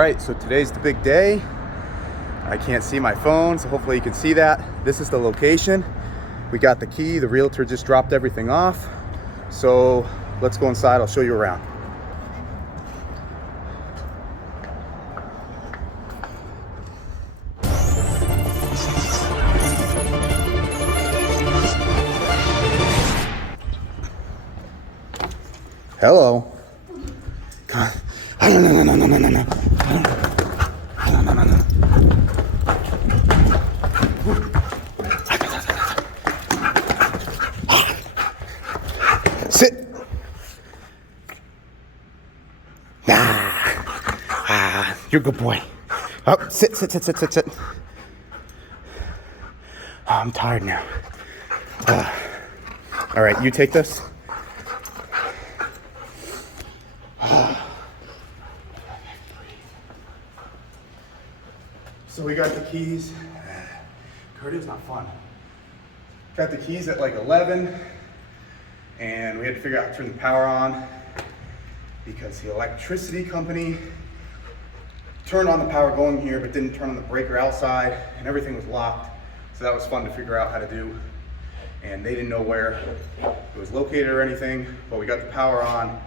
All right, so today's the big day. I can't see my phone, so hopefully you can see that. This is the location. We got the key. The realtor just dropped everything off. So let's go inside. I'll show you around. Hello. Come on. No. Sit. You're a good boy. Oh, sit. Oh, I'm tired now. All right, you take this. So we got the keys. Cardio's not fun. Got the keys at like 11, and we had to figure out how to turn the power on because the electricity company turned on the power going here but didn't turn on the breaker outside, and everything was locked. So that was fun to figure out how to do, and they didn't know where it was located or anything, but we got the power on.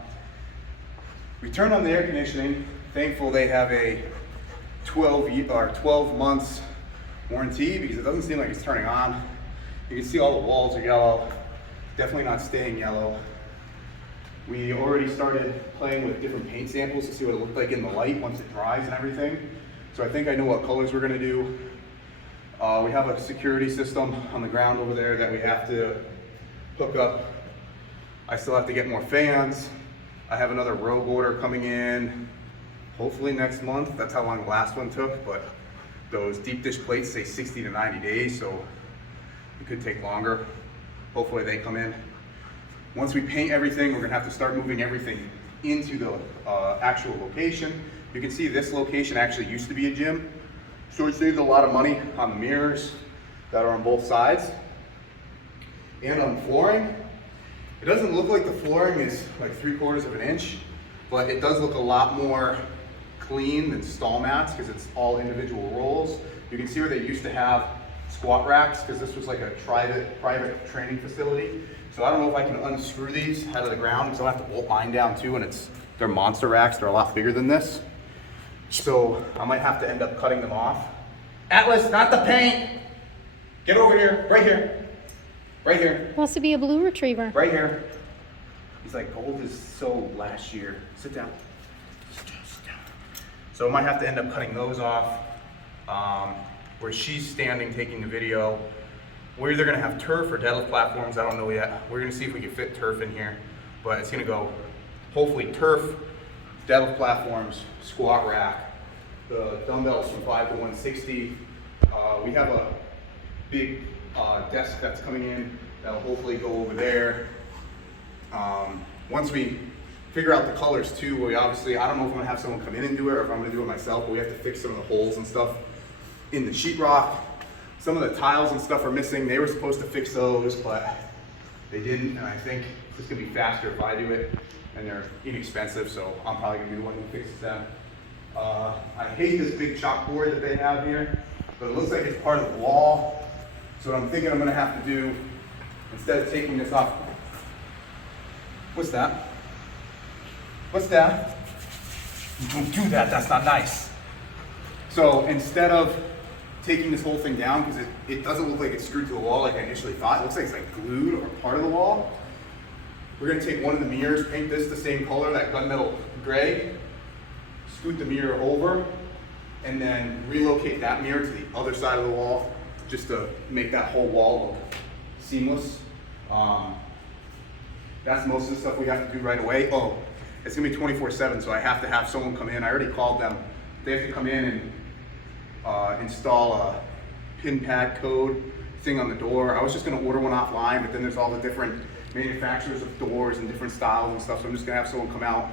We turned on the air conditioning. Thankful they have a 12 months warranty because it doesn't seem like it's turning on. You can see all the walls are yellow, definitely not staying yellow. We already started playing with different paint samples to see what it looked like in the light once it dries and everything. So I think I know what colors we're gonna do. We have a security system on the ground over there that we have to hook up. I still have to get more fans. I have another rogue order coming in hopefully next month. That's how long the last one took, but those deep dish plates say 60 to 90 days, so it could take longer. Hopefully they come in. Once we paint everything, we're gonna have to start moving everything into the actual location. You can see this location actually used to be a gym, so we saved a lot of money on the mirrors that are on both sides. And on the flooring, it doesn't look like the flooring is like 3/4 of an inch, but it does look a lot more clean than stall mats because it's all individual rolls. You can see where they used to have squat racks because this was like a private training facility. So I don't know if I can unscrew these out of the ground because I'll have to bolt mine down too, and they're monster racks. They're a lot bigger than this. So I might have to end up cutting them off. Atlas, not the paint. Get over here, right here. Right here. Wants to be a blue retriever. Right here. He's like, gold is so last year. Sit down. So I might have to end up cutting those off where she's standing taking the video. We're either gonna have turf or deadlift platforms, I don't know yet. We're gonna see if we can fit turf in here, but it's gonna go hopefully turf, deadlift platforms, squat rack, the dumbbells from 5 to 160. We have a big desk that's coming in that'll hopefully go over there. Once we figure out the colors too, we obviously, I don't know if I'm gonna have someone come in and do it or if I'm gonna do it myself, but we have to fix some of the holes and stuff in the sheetrock. Some of the tiles and stuff are missing. They were supposed to fix those, but they didn't, and I think it's gonna be faster if I do it, and they're inexpensive, so I'm probably gonna be the one who fixes them. I hate this big chalkboard that they have here, but it looks like it's part of the wall. So what I'm thinking I'm gonna have to do, instead of taking this off, what's that? What's that? You don't do that, that's not nice. So instead of taking this whole thing down, because it doesn't look like it's screwed to the wall like I initially thought, it looks like it's like glued or part of the wall. We're gonna take one of the mirrors, paint this the same color, that gunmetal gray, scoot the mirror over, and then relocate that mirror to the other side of the wall, just to make that whole wall look seamless. That's most of the stuff we have to do right away. Oh, it's gonna be 24/7, so I have to have someone come in. I already called them. They have to come in and install a pin pad code thing on the door. I was just gonna order one offline, but then there's all the different manufacturers of doors and different styles and stuff, so I'm just gonna have someone come out,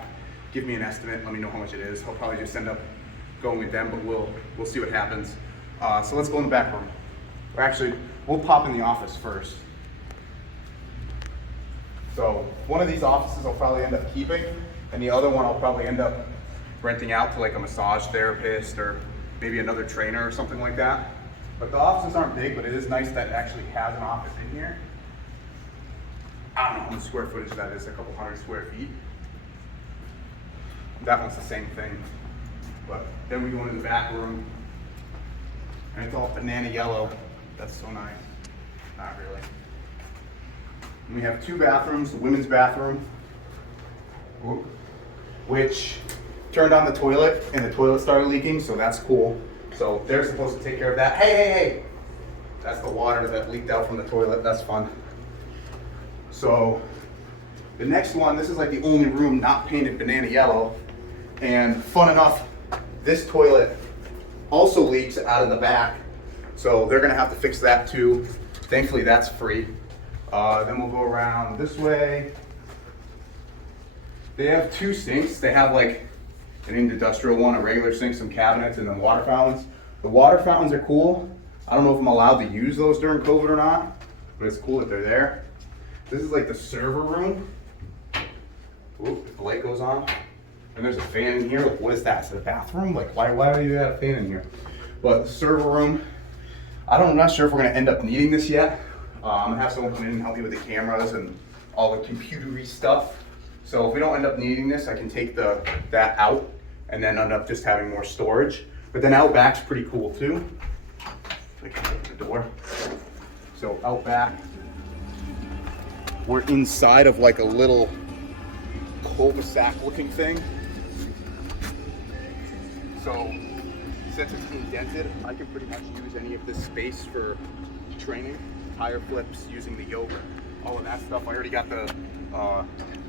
give me an estimate, let me know how much it is. I'll probably just end up going with them, but we'll see what happens. So let's go in the back room. Or actually, we'll pop in the office first. So one of these offices I'll probably end up keeping, and the other one I'll probably end up renting out to like a massage therapist or maybe another trainer or something like that. But the offices aren't big, but it is nice that it actually has an office in here. I don't know how much square footage that is, a couple hundred square feet. That one's the same thing. But then we go into the back room, and it's all banana yellow. That's so nice. Not really. And we have 2 bathrooms, the women's bathroom, which turned on the toilet and the toilet started leaking, so that's cool. So they're supposed to take care of that. Hey, hey, hey! That's the water that leaked out from the toilet. That's fun. So the next one, this is like the only room not painted banana yellow. And fun enough, this toilet also leaks out of the back. So they're gonna have to fix that too. Thankfully that's free. Then we'll go around this way. They have 2 sinks. They have like an industrial one, a regular sink, some cabinets, and then water fountains. The water fountains are cool. I don't know if I'm allowed to use those during COVID or not, but it's cool that they're there. This is like the server room. Ooh, the light goes on. And there's a fan in here. Like, what is that? Is it a bathroom? Like, why do you have a fan in here? But the server room, I'm not sure if we're gonna end up needing this yet. I'm gonna have someone come in and help me with the cameras and all the computery stuff. So if we don't end up needing this, I can take that out and then end up just having more storage. But then out back's pretty cool too. I can open the door. So out back, we're inside of like a little cul-de-sac looking thing. So since it's indented, I can pretty much use any of this space for training, tire flips, using the yoga, all of that stuff. I already got the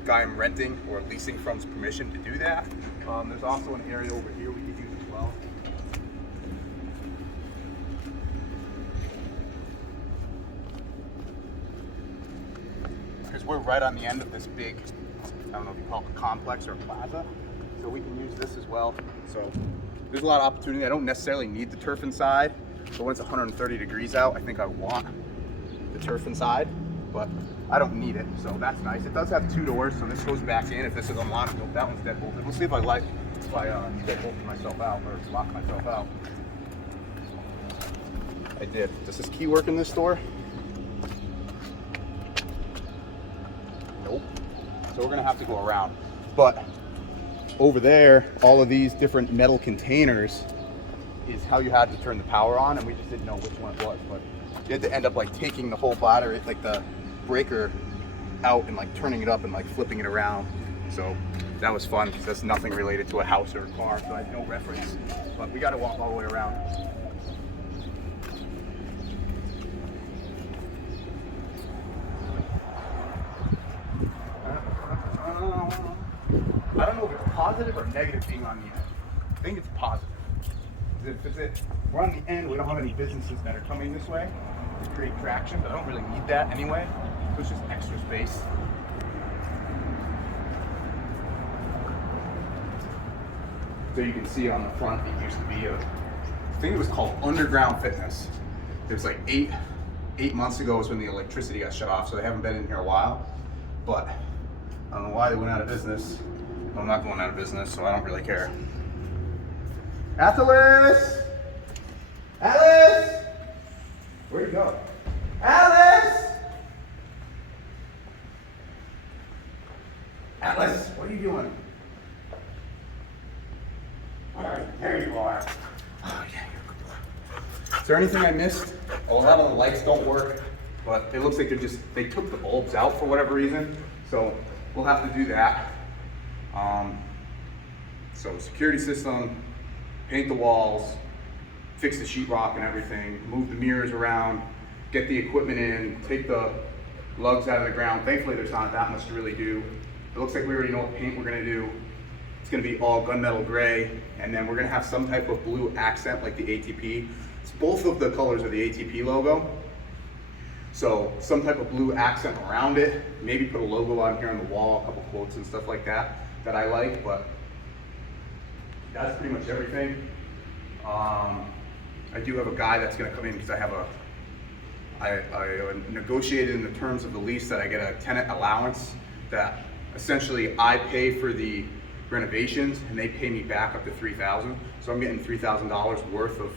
guy I'm renting or leasing from's permission to do that. There's also an area over here we could use as well. Because we're right on the end of this big, I don't know if you call it a complex or a plaza, so we can use this as well. So there's a lot of opportunity. I don't necessarily need the turf inside, but when it's 130 degrees out, I think I want the turf inside, but I don't need it, so that's nice. It does have 2 doors, so this goes back in if this is unlocked. Nope, that one's deadbolted. We'll see if I deadbolt myself out or lock myself out. I did. Does this key work in this door? Nope. So we're gonna have to go around. But over there, all of these different metal containers is how you had to turn the power on, and we just didn't know which one it was. But you had to end up like taking the whole battery, like the breaker out and like turning it up and like flipping it around. So that was fun because that's nothing related to a house or a car, so I had no reference. But we got to walk all the way around. I don't know if it's positive or negative being on the end. I think it's positive. We're on the end, we don't have any businesses that are coming this way to create traction, but I don't really need that anyway. So it's just extra space. So you can see on the front, it used to be I think it was called Underground Fitness. It was like eight months ago was when the electricity got shut off, so they haven't been in here a while. But I don't know why they went out of business. I'm not going out of business, so I don't really care. Atlas! Alice! Where'd you go? Alice! Alice, what are you doing? Alright, there you are. Oh yeah, you're a good boy. Is there anything I missed? Oh, a lot of the lights don't work, but it looks like they took the bulbs out for whatever reason, so we'll have to do that. So security system, paint the walls, fix the sheetrock and everything, move the mirrors around, get the equipment in, take the lugs out of the ground. Thankfully there's not that much to really do. It looks like we already know what paint we're gonna do. It's gonna be all gunmetal gray, and then we're gonna have some type of blue accent like the ATP. It's both of the colors of the ATP logo. So some type of blue accent around it, maybe put a logo on here on the wall, a couple quotes and stuff like that I like, but that's pretty much everything. I do have a guy that's gonna come in because I negotiated in the terms of the lease that I get a tenant allowance that essentially I pay for the renovations, and they pay me back up to $3,000. So I'm getting $3,000 worth of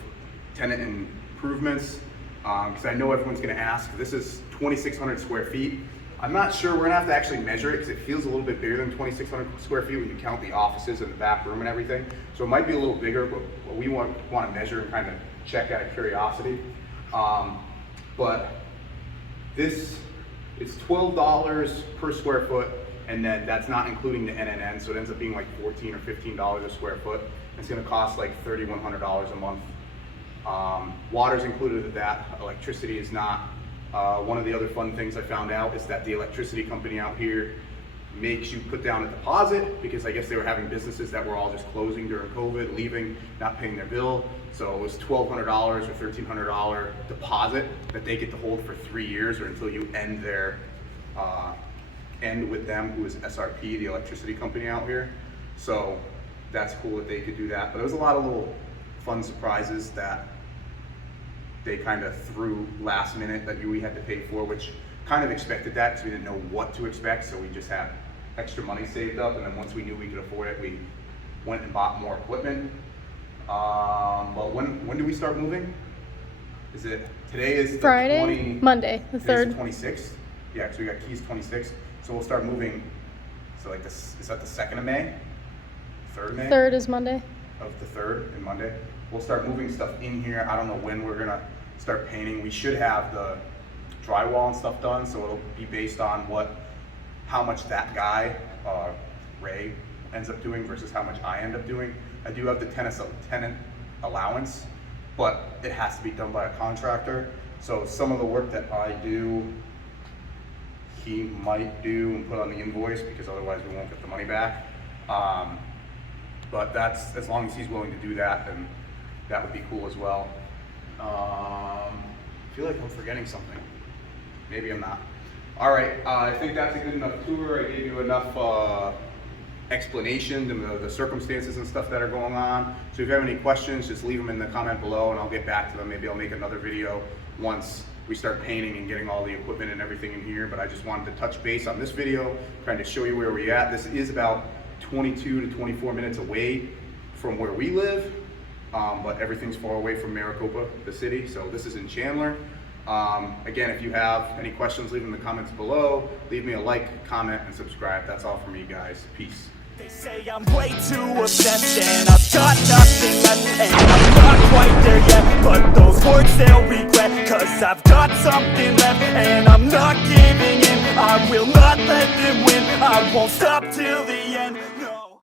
tenant improvements. Because I know everyone's gonna ask, this is 2,600 square feet. I'm not sure, we're gonna have to actually measure it because it feels a little bit bigger than 2,600 square feet when you count the offices and the back room and everything. So it might be a little bigger, but we want to measure and kind of check out of curiosity. But this is $12 per square foot, and then that's not including the NNN, so it ends up being like $14 or $15 a square foot. It's gonna cost like $3,100 a month. Water's included with that, electricity is not. One of the other fun things I found out is that the electricity company out here makes you put down a deposit, because I guess they were having businesses that were all just closing during COVID, leaving, not paying their bill. So it was $1,200 or $1,300 deposit that they get to hold for 3 years, or until you end with them, who is SRP, the electricity company out here. So that's cool that they could do that. But there was a lot of little fun surprises that they kind of threw last minute that we had to pay for, which kind of expected that because we didn't know what to expect. So we just had extra money saved up, and then once we knew we could afford it, we went and bought more equipment. But when do we start moving? Is it today? Is the Friday? Monday, the 3rd. 26th. Yeah, because we got keys 26th. So we'll start moving. So like this, is that the 2nd of May? 3rd of May? 3rd is Monday. Of the 3rd and Monday. We'll start moving stuff in here. I don't know when we're gonna start painting. We should have the drywall and stuff done, so it'll be based on how much that guy, Ray, ends up doing versus how much I end up doing. I do have the tenant allowance, but it has to be done by a contractor. So some of the work that I do, he might do and put on the invoice, because otherwise we won't get the money back. But that's, as long as he's willing to do that, then that would be cool as well. I feel like I'm forgetting something. Maybe I'm not. All right, I think that's a good enough tour. I gave you enough explanation and the circumstances and stuff that are going on. So if you have any questions, just leave them in the comment below and I'll get back to them. Maybe I'll make another video once we start painting and getting all the equipment and everything in here. But I just wanted to touch base on this video, trying to show you where we're at. This is about 22 to 24 minutes away from where we live, but everything's far away from Maricopa, the city. So this is in Chandler. Again, if you have any questions, leave them in the comments below. Leave me a like, comment, and subscribe. That's all for me, guys. Peace. They say I'm way too obsessed and I've got nothing left, and I'm not quite there yet, but those words they'll regret, cause I've got something left and I'm not giving in. I will not let them win, I won't stop till the end.